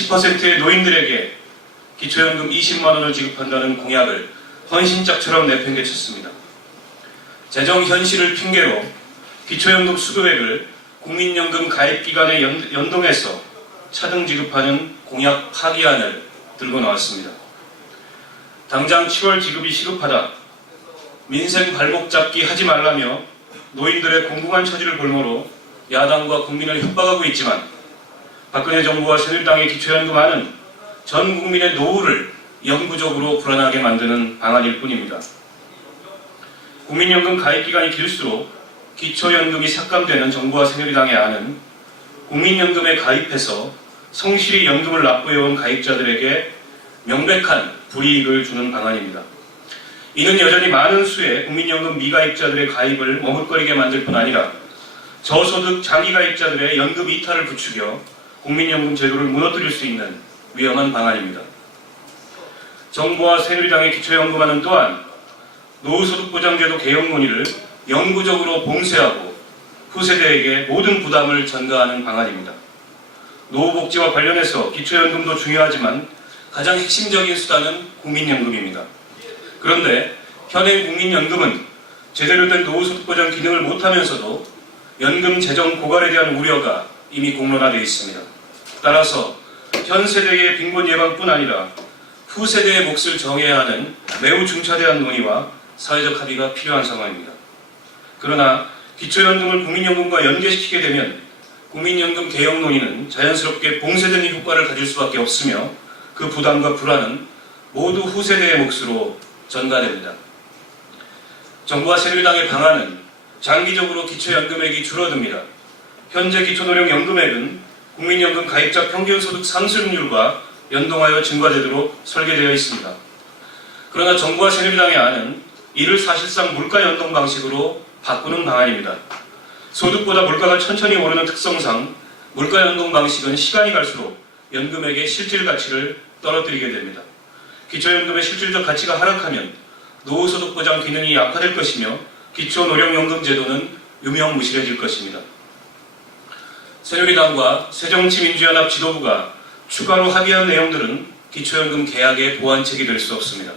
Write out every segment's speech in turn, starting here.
70%의 노인들에게 기초연금 20만 원을 지급한다는 공약을 헌신짝처럼 내팽개쳤습니다. 재정 현실을 핑계로 기초연금 수도액을 국민연금 가입기간에 연동해서 차등 지급하는 공약 파기안을 들고 나왔습니다. 당장 7월 지급이 시급하다, 민생 발목 잡기 하지 말라며 노인들의 공공한 처지를 볼모로 야당과 국민을 협박하고 있지만 박근혜 정부와 새누리당의 기초연금안은 전 국민의 노후를 영구적으로 불안하게 만드는 방안일 뿐입니다. 국민연금 가입기간이 길수록 기초연금이 삭감되는 정부와 새누리당의 안은 국민연금에 가입해서 성실히 연금을 납부해온 가입자들에게 명백한 불이익을 주는 방안입니다. 이는 여전히 많은 수의 국민연금 미가입자들의 가입을 머뭇거리게 만들 뿐 아니라 저소득 장기가입자들의 연금 이탈을 부추겨 국민연금 제도를 무너뜨릴 수 있는 위험한 방안입니다. 정부와 새누리당의 기초연금안은 또한 노후소득보장제도 개혁 논의를 영구적으로 봉쇄하고 후세대에게 모든 부담을 전가하는 방안입니다. 노후복지와 관련해서 기초연금도 중요하지만 가장 핵심적인 수단은 국민연금입니다. 그런데 현행 국민연금은 제대로 된 노후소득보장 기능을 못하면서도 연금 재정 고갈에 대한 우려가 이미 공론화되어 있습니다. 따라서 현 세대의 빈곤 예방뿐 아니라 후세대의 몫을 정해야 하는 매우 중차대한 논의와 사회적 합의가 필요한 상황입니다. 그러나 기초연금을 국민연금과 연계시키게 되면 국민연금 개혁 논의는 자연스럽게 봉쇄되는 효과를 가질 수밖에 없으며 그 부담과 불안은 모두 후세대의 몫으로 전가됩니다. 정부와 새누리당의 방안은 장기적으로 기초연금액이 줄어듭니다. 현재 기초노령연금액은 국민연금 가입자 평균소득 상승률과 연동하여 증가되도록 설계되어 있습니다. 그러나 정부와 새누리당의 안은 이를 사실상 물가 연동 방식으로 바꾸는 방안입니다. 소득보다 물가가 천천히 오르는 특성상 물가 연동 방식은 시간이 갈수록 연금액의 실질 가치를 떨어뜨리게 됩니다. 기초연금의 실질적 가치가 하락하면 노후소득 보장 기능이 약화될 것이며 기초노령연금 제도는 유명무실해질 것입니다. 새누리당과 새정치민주연합 지도부가 추가로 합의한 내용들은 기초연금 계약의 보완책이 될 수 없습니다.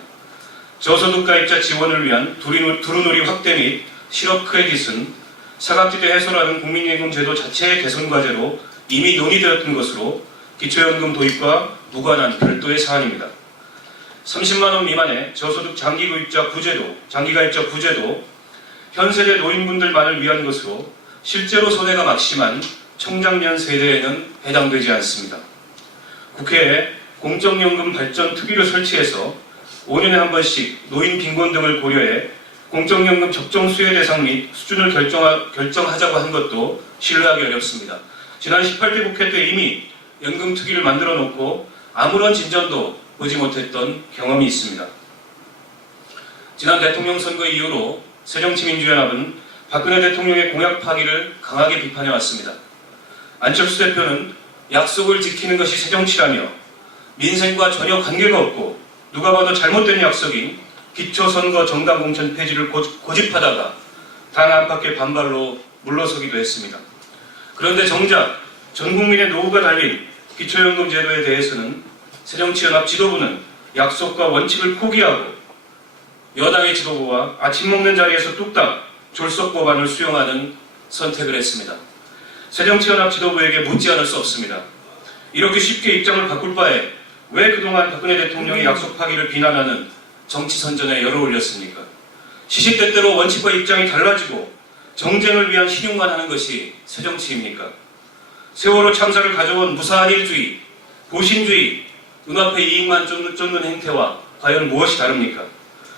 저소득 가입자 지원을 위한 두루누리 확대 및 실업 크레딧은 사각지대 해소라는 국민연금 제도 자체의 개선 과제로 이미 논의되었던 것으로 기초연금 도입과 무관한 별도의 사안입니다. 30만원 미만의 저소득 장기가입자 구제도 현 세대 노인분들만을 위한 것으로 실제로 손해가 막심한 청장년 세대에는 해당되지 않습니다. 국회에 공적연금 발전 특위를 설치해서 5년에 한 번씩 노인 빈곤 등을 고려해 공적연금 적정 수혜 대상 및 수준을 결정하자고 한 것도 신뢰하기 어렵습니다. 지난 18대 국회 때 이미 연금 특위를 만들어 놓고 아무런 진전도 보지 못했던 경험이 있습니다. 지난 대통령 선거 이후로 새정치민주연합은 박근혜 대통령의 공약 파기를 강하게 비판해 왔습니다. 안철수 대표는 약속을 지키는 것이 새정치라며 민생과 전혀 관계가 없고 누가 봐도 잘못된 약속인 기초선거 정당공천 폐지를 고집하다가 당 안팎의 반발로 물러서기도 했습니다. 그런데 정작 전 국민의 노후가 달린 기초연금 제도에 대해서는 새정치연합 지도부는 약속과 원칙을 포기하고 여당의 지도부와 아침 먹는 자리에서 뚝딱 졸속 법안을 수용하는 선택을 했습니다. 새정치연합 지도부에게 묻지 않을 수 없습니다. 이렇게 쉽게 입장을 바꿀 바에 왜 그동안 박근혜 대통령의 약속 파기를 비난하는 정치 선전에 열을 올렸습니까? 시시때때로 원칙과 입장이 달라지고 정쟁을 위한 신용만 하는 것이 새정치입니까? 세월호 참사를 가져온 무사한 일주의, 보신주의, 눈앞에 이익만 쫓는 행태와 과연 무엇이 다릅니까?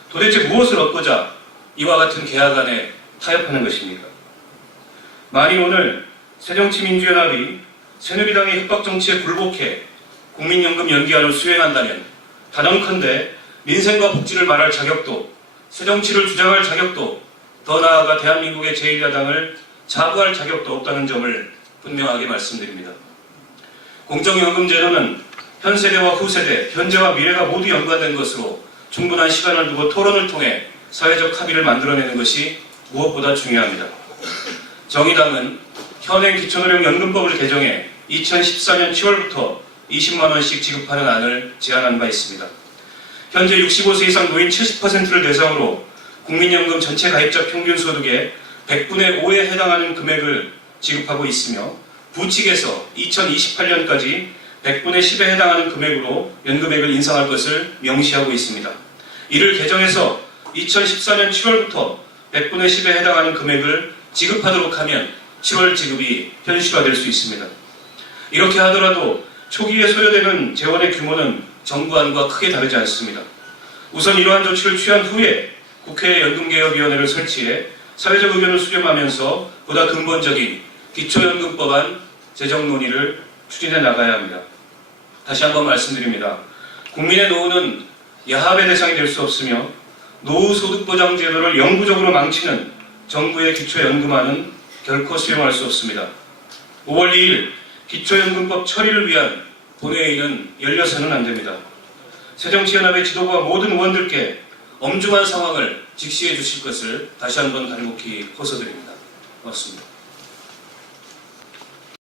도대체 무엇을 얻고자 이와 같은 계약안에 타협하는 것입니까? 만일 오늘 새정치민주연합이 새누리당의 협박정치에 굴복해 국민연금 연기안을 수행한다면 단언컨대 민생과 복지를 말할 자격도, 새정치를 주장할 자격도, 더 나아가 대한민국의 제1야당을 자부할 자격도 없다는 점을 분명하게 말씀드립니다. 공적연금 제도는 현 세대와 후세대, 현재와 미래가 모두 연관된 것으로 충분한 시간을 두고 토론을 통해 사회적 합의를 만들어내는 것이 무엇보다 중요합니다. 정의당은 현행 기초노령연금법을 개정해 2014년 7월부터 20만 원씩 지급하는 안을 제안한 바 있습니다. 현재 65세 이상 노인 70%를 대상으로 국민연금 전체 가입자 평균 소득의 100분의 5에 해당하는 금액을 지급하고 있으며 부칙에서 2028년까지 100분의 10에 해당하는 금액으로 연금액을 인상할 것을 명시하고 있습니다. 이를 개정해서 2014년 7월부터 100분의 10에 해당하는 금액을 지급하도록 하면 7월 지급이 현실화될 수 있습니다. 이렇게 하더라도 초기에 소요되는 재원의 규모는 정부안과 크게 다르지 않습니다. 우선 이러한 조치를 취한 후에 국회 연금개혁위원회를 설치해 사회적 의견을 수렴하면서 보다 근본적인 기초연금법안 제정 논의를 추진해 나가야 합니다. 다시 한번 말씀드립니다. 국민의 노후는 야합의 대상이 될 수 없으며 노후소득보장제도를 영구적으로 망치는 정부의 기초연금안은 결코 수용할 수 없습니다. 5월 2일 기초연금법 처리를 위한 본회의는 열려서는 안 됩니다. 새정치연합의 지도부와 모든 의원들께 엄중한 상황을 직시해 주실 것을 다시 한번 간곡히 호소드립니다. 고맙습니다.